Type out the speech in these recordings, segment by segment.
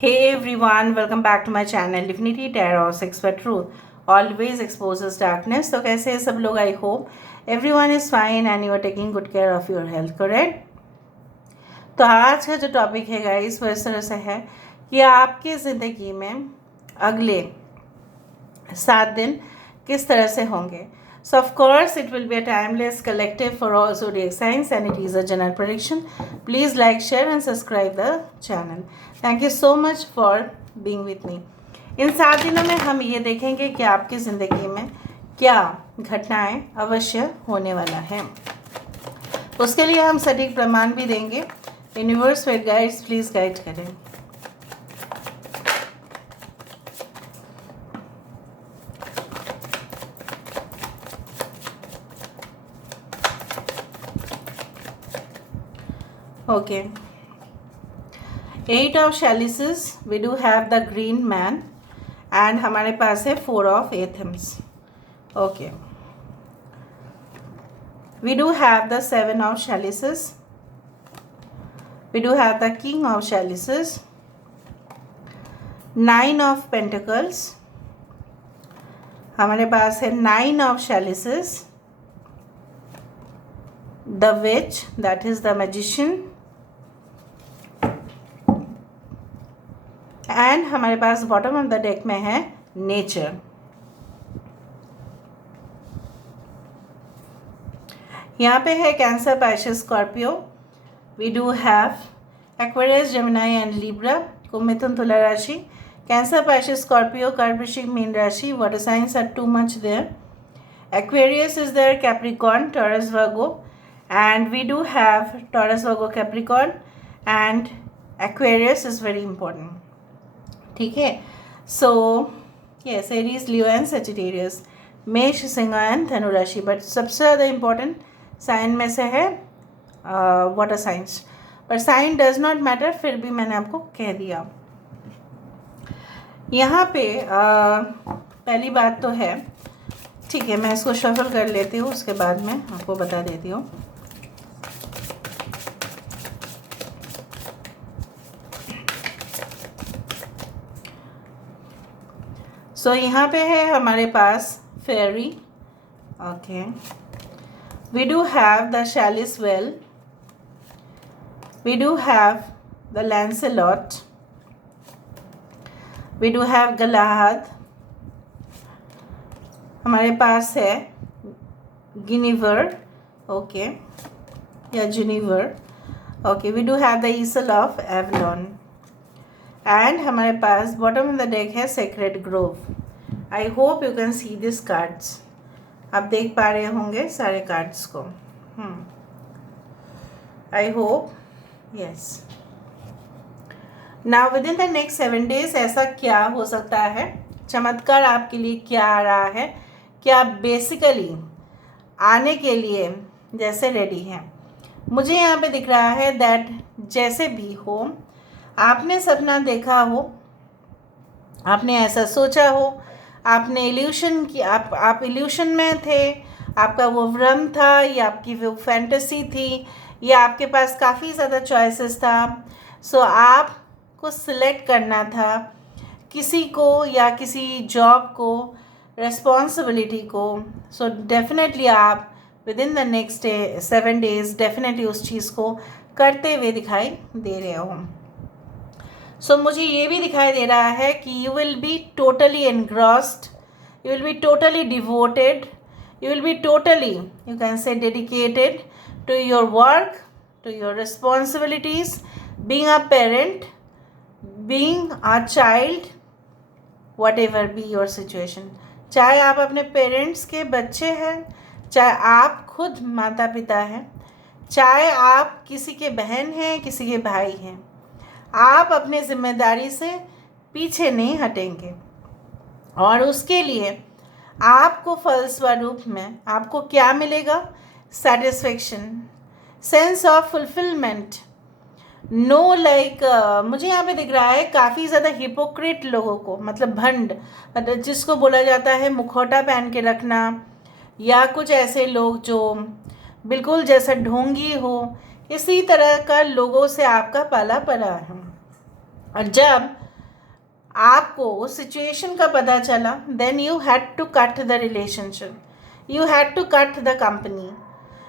Hey everyone, welcome back to my channel Divinity Tarot 6 for Truth. Always exposes darkness. तो कैसे हैं सब लोग? I hope everyone is fine and you are taking good care of your health, correct? तो आज का जो topic है गाइस वो इस तरह से है कि आपकी ज़िंदगी में अगले 7 दिन किस तरह से होंगे. So of course it will be a timeless collective for all zodiac signs and it is a general prediction. Please like, share and subscribe the channel. Thank you so much for being with me. इन 7 दिनों में हम ये देखेंगे कि आपकी ज़िंदगी में क्या घटनाएं अवश्य होने वाला है. उसके लिए हम सटीक प्रमाण भी देंगे. Universe with guides please guide करें. Okay. 8 of chalices, we do have the green man and हमारे पास है 4 of athems. Okay. We do have the 7 of chalices. We do have the king of chalices. 9 of pentacles. हमारे पास है 9 of chalices. The witch, that is the magician. And हमारे पास bottom of the deck में है nature. यहाँ पे है cancer, pisces, scorpio. We do have aquarius, gemini and libra. Kumbh, Mithun, Tula rashi. Cancer, pisces, scorpio, Kark, Vrishchik, Meen rashi. Water signs are too much there. Aquarius is there, capricorn, taurus, virgo. And we do have taurus, virgo, capricorn and aquarius is very important. ठीक है. So yes, aries, leo and Sagittarius. मेष, Singh and धनु राशि. But सबसे ज़्यादा important sign में से है वाटर साइंस. पर साइन डज नॉट मैटर, फिर भी मैंने आपको कह दिया. यहाँ पे पहली बात तो है, ठीक है, मैं इसको शफल कर लेती हूँ, उसके बाद में आपको बता देती हूँ. सो यहाँ पे है हमारे पास fairy. Okay. We do have the chalice well. We do have the Lancelot. We do have Galahad. हमारे पास है गिनीवर. ओके, या Guinevere. Okay. We do have the isle of Avalon. And हमारे पास बॉटम ऑफ द डेक है sacred grove. I hope you can see this cards. आप देख पा रहे होंगे सारे कार्ड्स को. I hope yes. Now within the next 7 days ऐसा क्या हो सकता है, चमत्कार आपके लिए क्या आ रहा है, क्या बेसिकली आने के लिए जैसे रेडी हैं. मुझे यहाँ पे दिख रहा है दैट जैसे भी हो, आपने सपना देखा हो, आपने ऐसा सोचा हो, आपने इल्यूशन की, आप इल्यूशन में थे, आपका वो भ्रम था या आपकी वो फैंटेसी थी या आपके पास काफ़ी ज़्यादा चॉइसेस था. सो आपको सिलेक्ट करना था किसी को या किसी जॉब को, रिस्पॉन्सिबिलिटी को. सो डेफिनेटली आप with in the next 7 days definitely उस चीज़ को करते हुए दिखाई दे रहे हो. सो मुझे ये भी दिखाई दे रहा है कि you will be totally engrossed, you will be totally devoted, you will be totally, you can say, dedicated to your work, to your responsibilities, being a parent, being a child, whatever be your situation. चाहे आप अपने parents के बच्चे हैं, चाहे आप खुद माता पिता हैं, चाहे आप किसी के बहन हैं, किसी के भाई हैं, आप अपने जिम्मेदारी से पीछे नहीं हटेंगे. और उसके लिए आपको फलस्वरूप में आपको क्या मिलेगा? Satisfaction, sense of fulfilment. Know like मुझे यहाँ पे दिख रहा है काफ़ी ज़्यादा हिपोक्रेट लोगों को, मतलब भंड, जिसको बोला जाता है मुखौटा पहन के रखना, या कुछ ऐसे लोग जो बिल्कुल जैसा ढोंगी हो, इसी तरह का लोगों से आपका पाला पड़ा है. और जब आपको उस सिचुएशन का पता चला, then you had to cut the relationship, you had to cut the company,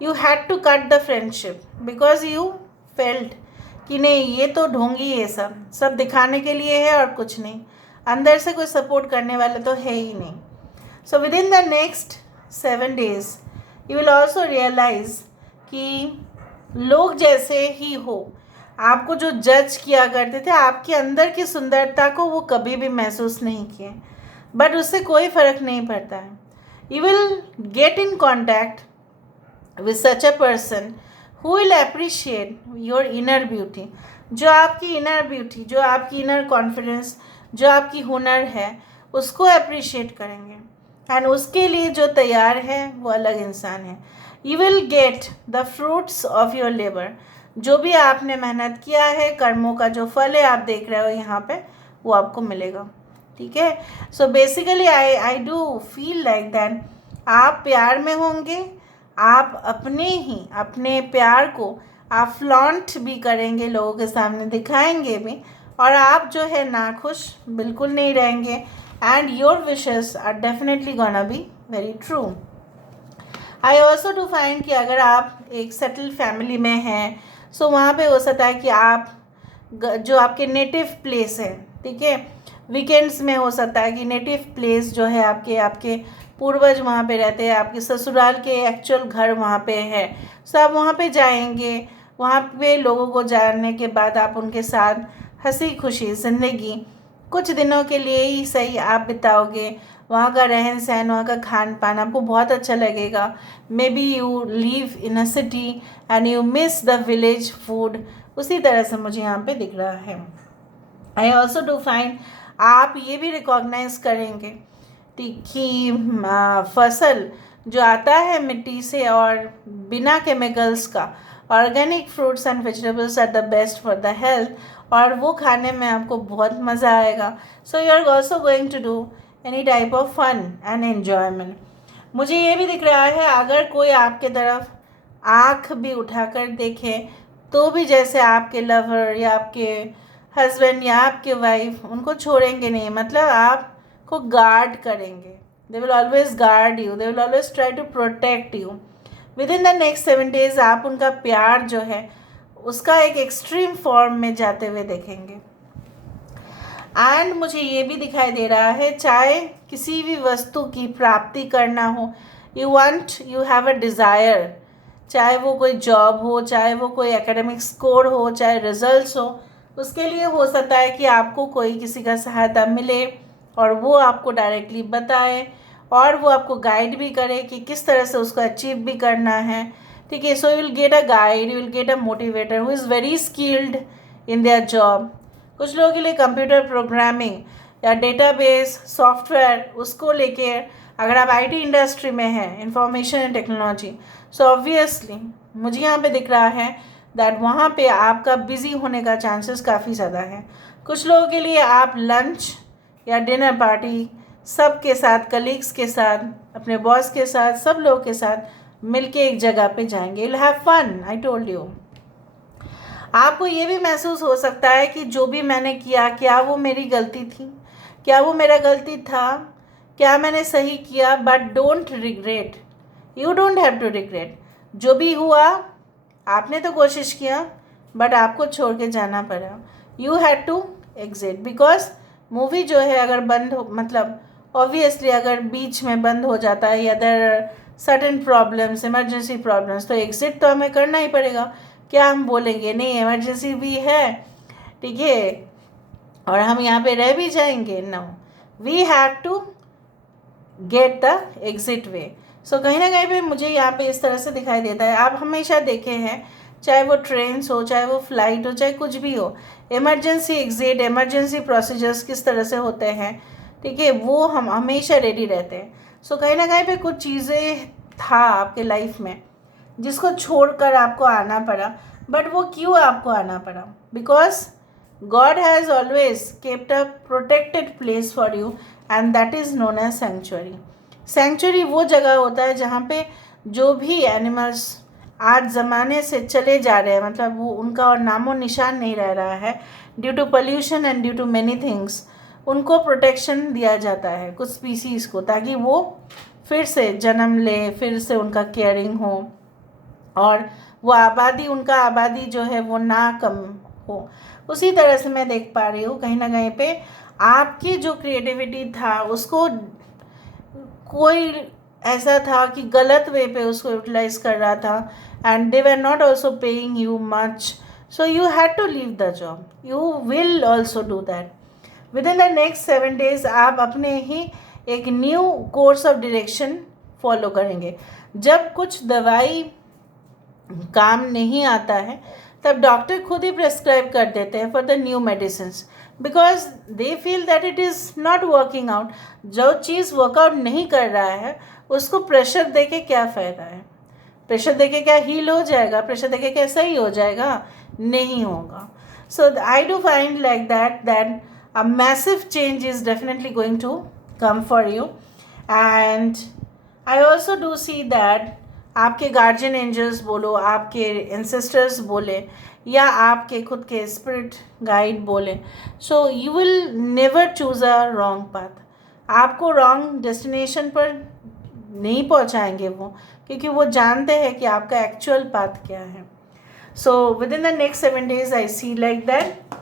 you had to cut the friendship, because you felt कि नहीं, ये तो ढोंगी है, सब सब दिखाने के लिए है और कुछ नहीं, अंदर से कोई सपोर्ट करने वाला तो है ही नहीं. So within the next 7 days you will also realise कि लोग जैसे ही हो, आपको जो जज किया करते थे, आपके अंदर की सुंदरता को वो कभी भी महसूस नहीं किए, बट उससे कोई फ़र्क नहीं पड़ता है. You will get in contact with such a person who will appreciate your inner beauty. जो आपकी इनर ब्यूटी, जो आपकी इनर कॉन्फिडेंस, जो आपकी हुनर है, उसको अप्रिशिएट करेंगे, एंड उसके लिए जो तैयार है वो अलग इंसान है. You will get the fruits of your labour. जो भी आपने मेहनत किया है, कर्मों का जो फल है आप देख रहे हो यहाँ पे, वो आपको मिलेगा. ठीक है. So basically I do feel like that आप प्यार में होंगे, आप अपने प्यार को आप फ्लॉन्ट भी करेंगे, लोगों के सामने दिखाएंगे भी, और आप जो है नाखुश बिल्कुल नहीं रहेंगे, and your wishes are definitely gonna be very true. I also do find कि अगर आप एक सेटल फैमिली में हैं, सो वहाँ पे हो सकता है कि आप जो आपके नेटिव प्लेस है, ठीक है, वीकेंड्स में हो सकता है कि नेटिव प्लेस जो है आपके पूर्वज वहाँ पे रहते हैं, आपके ससुराल के एक्चुअल घर वहाँ पे है, सो आप वहाँ पे जाएंगे. वहाँ पे लोगों को जानने के बाद आप उनके साथ हंसी खुशी ज़िंदगी कुछ दिनों के लिए ही सही आप बिताओगे. वहाँ का रहन सहन, वहाँ का खान पान आपको बहुत अच्छा लगेगा. May be you live in a city and you miss the village food. उसी तरह से मुझे यहाँ पे दिख रहा है. आई ऑल्सो डू फाइंड आप ये भी रिकॉग्नाइज करेंगे कि फसल जो आता है मिट्टी से और बिना केमिकल्स का, organic fruits and vegetables are the best for the health, और वो खाने में आपको बहुत मज़ा आएगा. So you are also going to do any type of fun and enjoyment. मुझे ये भी दिख रहा है अगर कोई आपके तरफ आँख भी उठाकर देखे तो भी जैसे आपके लवर या आपके हस्बैंड या आपके वाइफ उनको छोड़ेंगे नहीं, मतलब आपको गार्ड करेंगे. They will always guard you, they will always try to protect you. Within the next 7 days आप उनका प्यार जो है उसका एक एक्सट्रीम फॉर्म में जाते हुए देखेंगे. एंड मुझे ये भी दिखाई दे रहा है, चाहे किसी भी वस्तु की प्राप्ति करना हो, यू हैव अ डिज़ायर, चाहे वो कोई जॉब हो, चाहे वो कोई एकेडमिक स्कोर हो, चाहे रिजल्ट्स हो, उसके लिए हो सकता है कि आपको कोई किसी का सहायता मिले और वो आपको डायरेक्टली बताए और वो आपको गाइड भी करे कि किस तरह से उसको अचीव भी करना है. ठीक है. So you will get a guide, you will get a motivator who is very skilled in their job. कुछ लोगों के लिए कंप्यूटर प्रोग्रामिंग या डेटाबेस सॉफ्टवेयर उसको लेके, अगर आप आईटी इंडस्ट्री में हैं, information and technology, so obviously मुझे यहाँ पे दिख रहा है दैट वहाँ पे आपका बिज़ी होने का चांसेस काफ़ी ज़्यादा है. कुछ लोगों के लिए आप लंच या डिनर पार्टी सब के साथ, कलीग्स के साथ, अपने बॉस के साथ, सब लोगों के साथ मिलके एक जगह पे जाएंगे. You will have fun. I told you. आपको ये भी महसूस हो सकता है कि जो भी मैंने किया, क्या वो मेरी गलती थी, क्या वो मेरा गलती था, क्या मैंने सही किया, but don't regret. You don't have to regret. जो भी हुआ आपने तो कोशिश किया, बट आपको छोड़ के जाना पड़ा. You had to exit, because movie जो है अगर बंद हो, मतलब ऑब्वियसली अगर बीच में बंद हो जाता है या there certain problems, emergency problems, तो एग्जिट तो हमें करना ही पड़ेगा. क्या हम बोलेंगे नहीं इमरजेंसी भी है, ठीक है, और हम यहाँ पे रह भी जाएंगे? No, we have to get the exit way. So कहीं ना कहीं पे मुझे यहाँ पे इस तरह से दिखाई देता है. आप हमेशा देखे हैं, चाहे वो ट्रेन्स हो, चाहे वो फ्लाइट हो, चाहे कुछ भी हो, इमरजेंसी एग्जिट, इमरजेंसी प्रोसीजर्स किस तरह से होते हैं, ठीक है, वो हम हमेशा रेडी रहते हैं. सो कहीं ना कहीं पे कुछ चीज़ें था आपके लाइफ में जिसको छोड़कर आपको आना पड़ा, बट वो क्यों आपको आना पड़ा? Because God has always kept a protected place for you and that is known as sanctuary. Sanctuary वो जगह होता है जहाँ पे जो भी एनिमल्स आज ज़माने से चले जा रहे हैं, मतलब वो उनका और नामो निशान नहीं रह रहा है due to pollution and due to many things, उनको प्रोटेक्शन दिया जाता है कुछ स्पीसीज़ को, ताकि वो फिर से जन्म ले, फिर से उनका केयरिंग हो और वो आबादी, उनका आबादी जो है वो ना कम हो। उसी तरह से मैं देख पा रही हूँ कहीं ना कहीं पे आपकी जो क्रिएटिविटी था उसको कोई ऐसा था कि गलत वे पे उसको यूटिलाइज कर रहा था, and they were not also paying you much, so you had to leave the job. You will also do that within the next 7 days। आप अपने ही एक new course of direction follow करेंगे। जब कुछ दवाई काम नहीं आता है तब डॉक्टर खुद ही प्रेस्क्राइब कर देते हैं for the new medicine, because they feel that it is not working out. जो चीज़ वर्कआउट नहीं कर रहा है उसको प्रेशर दे के क्या फ़ायदा है? प्रेशर दे के क्या हील हो जाएगा? प्रेशर दे के क्या सही हो जाएगा? नहीं होगा। So I do find like that a massive change is definitely going to come for you, and I also do see that आपके गार्जियन एंजल्स बोलो, आपके एंसेस्टर्स बोले, या आपके खुद के स्पिरिट गाइड बोले, so you will never choose a wrong path. आपको रॉन्ग डेस्टिनेशन पर नहीं पहुंचाएंगे वो, क्योंकि वो जानते हैं कि आपका एक्चुअल पाथ क्या है। So within the next 7 days I see like that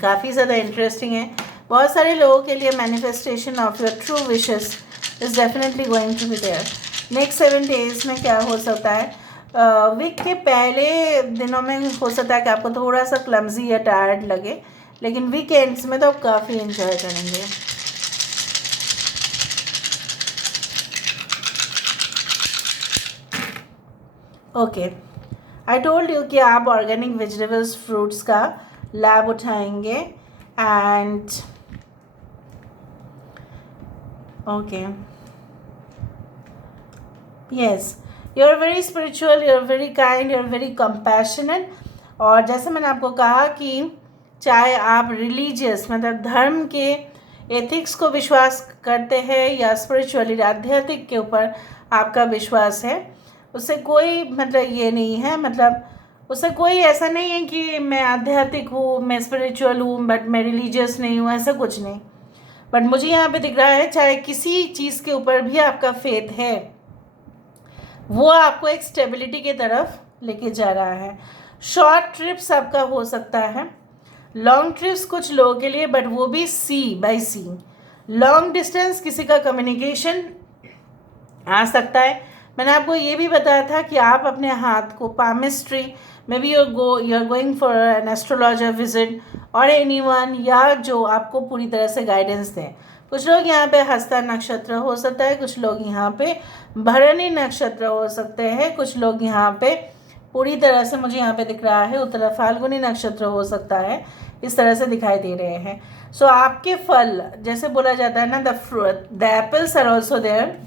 काफ़ी ज़्यादा इंटरेस्टिंग है। बहुत सारे लोगों के लिए manifestation of your true wishes is definitely going to be there. Next 7 days में क्या हो सकता है, वीक के पहले दिनों में हो सकता है कि आपको थोड़ा सा क्लमजी या टायर्ड लगे, लेकिन वीकेंड्स में तो आप काफ़ी इन्जॉय करेंगे। ओके, आई टोल्ड यू कि आप ऑर्गेनिक वेजिटेबल्स फ्रूट्स का लाभ उठाएंगे, and okay yes, you are very spiritual, you are very kind, you are very compassionate. और जैसे मैंने आपको कहा कि चाहे आप रिलीजियस मतलब धर्म के एथिक्स को विश्वास करते हैं या स्पिरिचुअली आध्यात्मिक के ऊपर आपका विश्वास है, उससे कोई मतलब ये नहीं है, मतलब उससे कोई ऐसा नहीं है कि मैं आध्यात्मिक हूँ, मैं स्पिरिचुअल हूँ बट मैं रिलीजियस नहीं हूँ, ऐसा कुछ नहीं। बट मुझे यहाँ पे दिख रहा है चाहे किसी चीज़ के ऊपर भी आपका फेथ है, वो आपको एक स्टेबिलिटी की तरफ लेके जा रहा है। शॉर्ट ट्रिप्स आपका हो सकता है, लॉन्ग ट्रिप्स कुछ लोगों के लिए, बट वो भी सी बाय सी। लॉन्ग डिस्टेंस किसी का कम्युनिकेशन आ सकता है। मैंने आपको ये भी बताया था कि आप अपने हाथ को palmistry maybe you are going for an astrologer visit और एनीवन, या जो आपको पूरी तरह से गाइडेंस दें। कुछ लोग यहाँ पे हस्ता नक्षत्र हो सकता है, कुछ लोग यहाँ पे भरणी नक्षत्र हो सकते हैं, कुछ लोग यहाँ पे पूरी तरह से मुझे यहाँ पे दिख रहा है उत्तरा फाल्गुनी नक्षत्र हो सकता है, इस तरह से दिखाई दे रहे हैं। सो आपके फल, जैसे बोला जाता है ना, the apples are also there,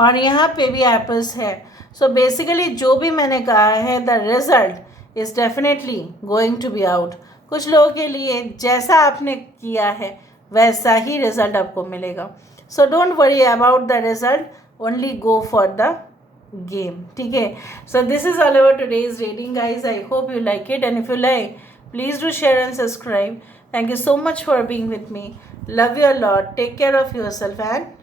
और यहाँ पे भी एप्पल्स है। सो बेसिकली जो भी मैंने कहा है, the result is definitely going to be out. कुछ लोगों के लिए जैसा आपने किया है वैसा ही रिजल्ट आपको मिलेगा। So don't worry about the result, only go for the game, ठीक है। So this is all about today's reading guys. I hope you like it, and if you like please do share and subscribe. Thank you so much for being with me. Love you a lot. Take care of yourself and